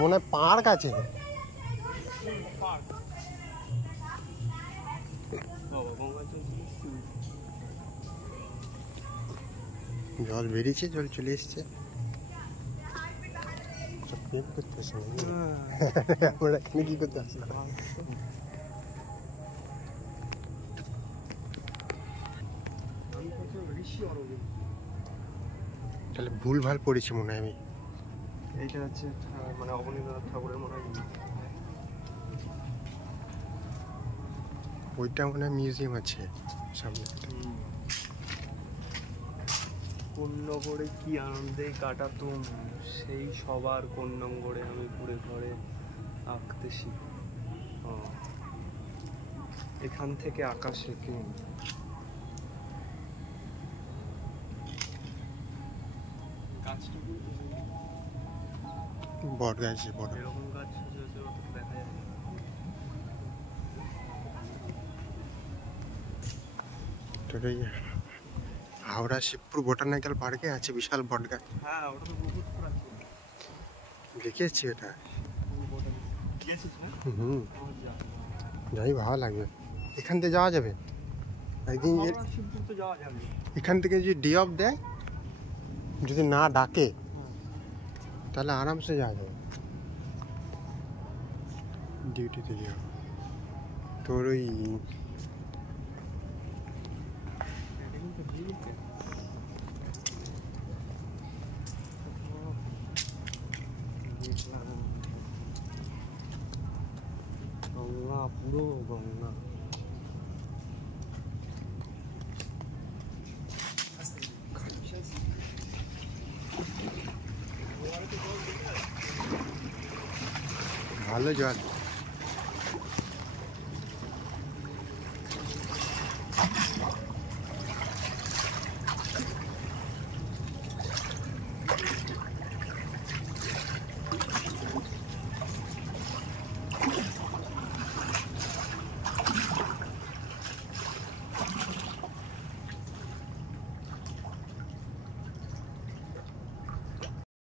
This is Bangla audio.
মনে হয় পার্ক আছে। জল বেরিয়েছে, জল চলে এসছে। প্রেম করতে আসে আমরা এখানে কি করতে আসলাম? তাহলে ভুল ভাল পড়েছি মনে হয় আমি। এইটা হচ্ছে মানে অবনীন্দ্রনাথ ঠাকুরের মনে হয়। ওইটা মনে হয় মিউজিয়াম আছে সামনে। কোন নগরে কি আনন্দে কাটাতুম, সেই সবার কোন নগরে আমি ঘুরে ঘরে আঁকতেছি। এখান থেকে আকাশে কি বট গাছ, বড় এরকম গাছ দেখা যায়। হাওড়া শিবপুর বোটানিক্যাল পার্কে আছে বিশাল বট গাছ। হ্যাঁ, ওটা তো বহুত প্রাচীন। দেখেছি এটা। হুম, যাই ভালো লাগবে। এখান থেকে যাওয়া যাবে একদিন। যাওয়া যাবে এখান থেকে যদি ডে অফ দেয়, যদি না ডাকে তাহলে আরামসে যাওয়া যাবে। ডিউটিতে যাও তোর ওই গঙ্গা, পুরো গঙ্গা। ভালো জল।